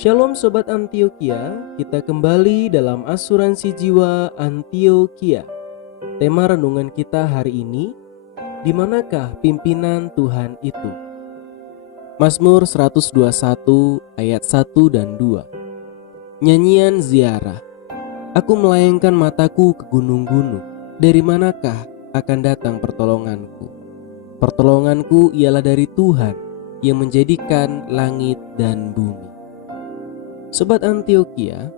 Shalom Sobat Antioquia, kita kembali dalam Asuransi Jiwa Antioquia. Tema renungan kita hari ini, di manakah pimpinan Tuhan itu? Mazmur 121 ayat 1 dan 2. Nyanyian ziarah. Aku melayangkan mataku ke gunung-gunung, dari manakah akan datang pertolonganku? Pertolonganku ialah dari Tuhan yang menjadikan langit dan bumi. Sobat Antioquia,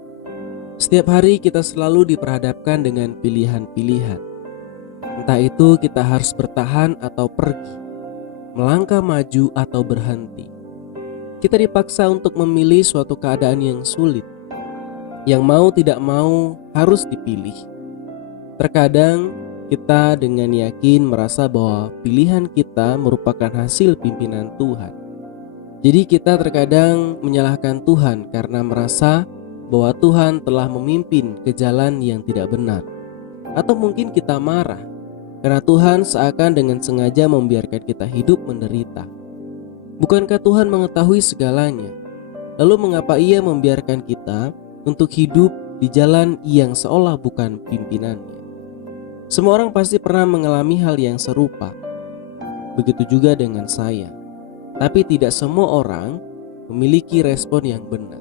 setiap hari kita selalu diperhadapkan dengan pilihan-pilihan. Entah itu kita harus bertahan atau pergi, melangkah maju atau berhenti. Kita dipaksa untuk memilih suatu keadaan yang sulit, yang mau tidak mau harus dipilih. Terkadang kita dengan yakin merasa bahwa pilihan kita merupakan hasil pimpinan Tuhan. Jadi kita terkadang menyalahkan Tuhan karena merasa bahwa Tuhan telah memimpin ke jalan yang tidak benar. Atau mungkin kita marah karena Tuhan seakan dengan sengaja membiarkan kita hidup menderita. Bukankah Tuhan mengetahui segalanya? Lalu mengapa Ia membiarkan kita untuk hidup di jalan yang seolah bukan pimpinannya? Semua orang pasti pernah mengalami hal yang serupa. Begitu juga dengan saya. Tapi tidak semua orang memiliki respon yang benar.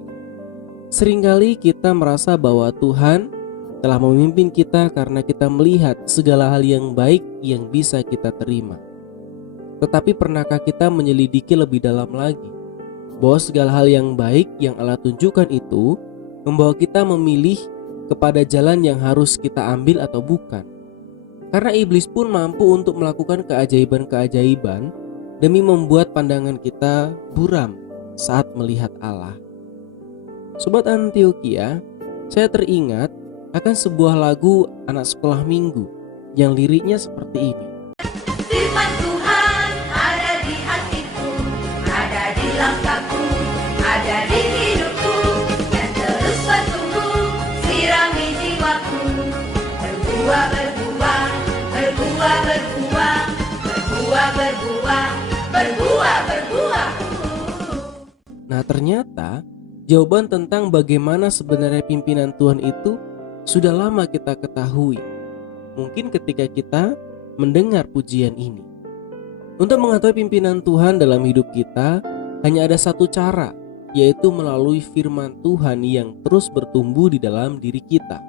Seringkali kita merasa bahwa Tuhan telah memimpin kita karena kita melihat segala hal yang baik yang bisa kita terima. Tetapi pernahkah kita menyelidiki lebih dalam lagi bahwa segala hal yang baik yang Allah tunjukkan itu membawa kita memilih kepada jalan yang harus kita ambil atau bukan? Karena iblis pun mampu untuk melakukan keajaiban-keajaiban demi membuat pandangan kita buram saat melihat Allah. Sobat Antioquia, saya teringat akan sebuah lagu anak sekolah minggu yang liriknya seperti ini. Firman Tuhan ada di hatiku, ada di langkahku, ada di hidupku, dan terus bertumbuh, sirami jiwaku. Berbuah, berbuah, berbuah, berbuah, berbuah, berbuah, berbuah, berbuah. Nah, ternyata jawaban tentang bagaimana sebenarnya pimpinan Tuhan itu sudah lama kita ketahui. Mungkin ketika kita mendengar pujian ini. Untuk mengetahui pimpinan Tuhan dalam hidup kita, hanya ada satu cara, yaitu melalui firman Tuhan yang terus bertumbuh di dalam diri kita.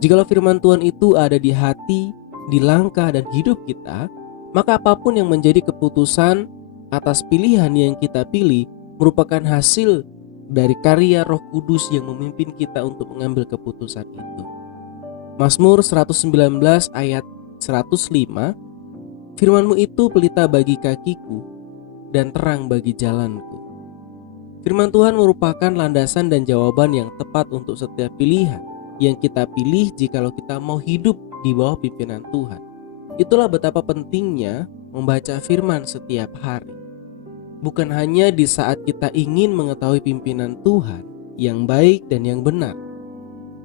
Jikalau firman Tuhan itu ada di hati, di langkah dan hidup kita, maka apapun yang menjadi keputusan atas pilihan yang kita pilih merupakan hasil dari karya Roh Kudus yang memimpin kita untuk mengambil keputusan itu. Mazmur 119 ayat 105, firman-Mu itu pelita bagi kakiku dan terang bagi jalanku. Firman Tuhan merupakan landasan dan jawaban yang tepat untuk setiap pilihan yang kita pilih jikalau kita mau hidup di bawah pimpinan Tuhan. Itulah betapa pentingnya membaca firman setiap hari. Bukan hanya di saat kita ingin mengetahui pimpinan Tuhan yang baik dan yang benar.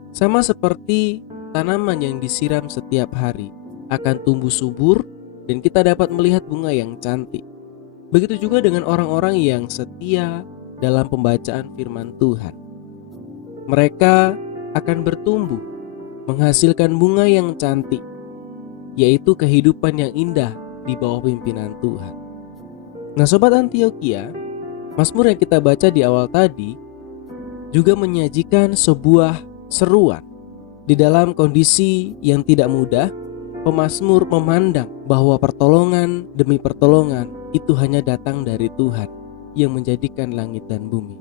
Sama seperti tanaman yang disiram setiap hari akan tumbuh subur dan kita dapat melihat bunga yang cantik. Begitu juga dengan orang-orang yang setia dalam pembacaan firman Tuhan. Mereka akan bertumbuh, menghasilkan bunga yang cantik, yaitu kehidupan yang indah di bawah pimpinan Tuhan. Nah, Sobat Antioquia, Mazmur yang kita baca di awal tadi juga menyajikan sebuah seruan. Di dalam kondisi yang tidak mudah, pemazmur memandang bahwa pertolongan demi pertolongan itu hanya datang dari Tuhan yang menjadikan langit dan bumi.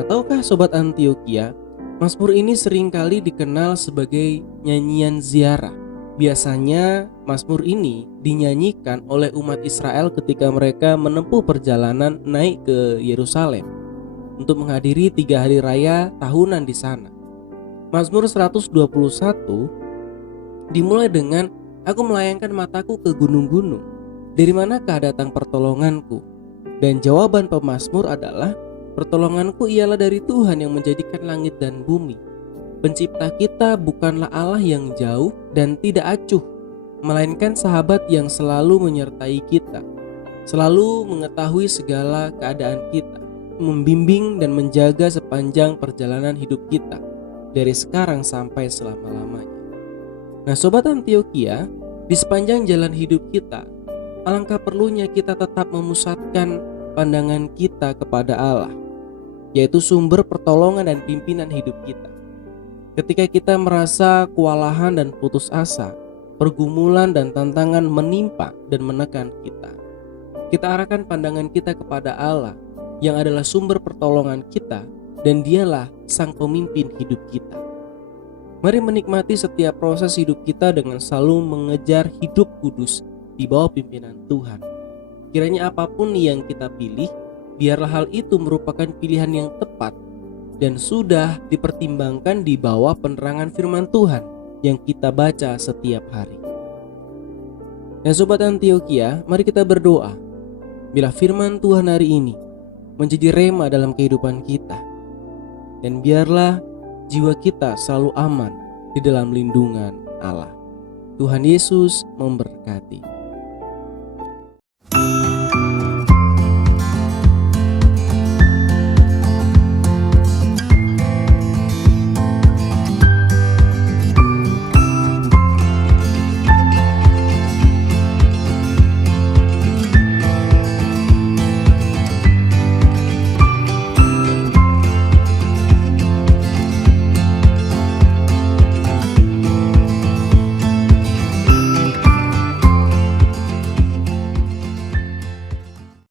Nah, tahukah Sobat Antioquia, Mazmur ini seringkali dikenal sebagai nyanyian ziarah. Biasanya Mazmur ini dinyanyikan oleh umat Israel ketika mereka menempuh perjalanan naik ke Yerusalem untuk menghadiri 3 hari raya tahunan di sana. Mazmur 121 dimulai dengan, aku melayangkan mataku ke gunung-gunung, dari manakah datang pertolonganku? Dan jawaban pemazmur adalah, pertolonganku ialah dari Tuhan yang menjadikan langit dan bumi. Pencipta kita bukanlah Allah yang jauh dan tidak acuh, melainkan sahabat yang selalu menyertai kita, selalu mengetahui segala keadaan kita. membimbing dan menjaga sepanjang perjalanan hidup kita, dari sekarang sampai selama-lamanya. Nah Sobat Antioquia, di sepanjang jalan hidup kita, alangkah perlunya kita tetap memusatkan pandangan kita kepada Allah, yaitu sumber pertolongan dan pimpinan hidup kita. Ketika kita merasa kewalahan dan putus asa, pergumulan dan tantangan menimpa dan menekan kita arahkan pandangan kita kepada Allah yang adalah sumber pertolongan kita, dan dialah sang pemimpin hidup kita. Mari menikmati setiap proses hidup kita dengan selalu mengejar hidup kudus di bawah pimpinan Tuhan. Kiranya apapun yang kita pilih, biarlah hal itu merupakan pilihan yang tepat dan sudah dipertimbangkan di bawah penerangan firman Tuhan yang kita baca setiap hari. Nah Sobat Antioquia, mari kita berdoa. Bila firman Tuhan hari ini menjadi rema dalam kehidupan kita, dan biarlah jiwa kita selalu aman di dalam lindungan Allah. Tuhan Yesus memberkati.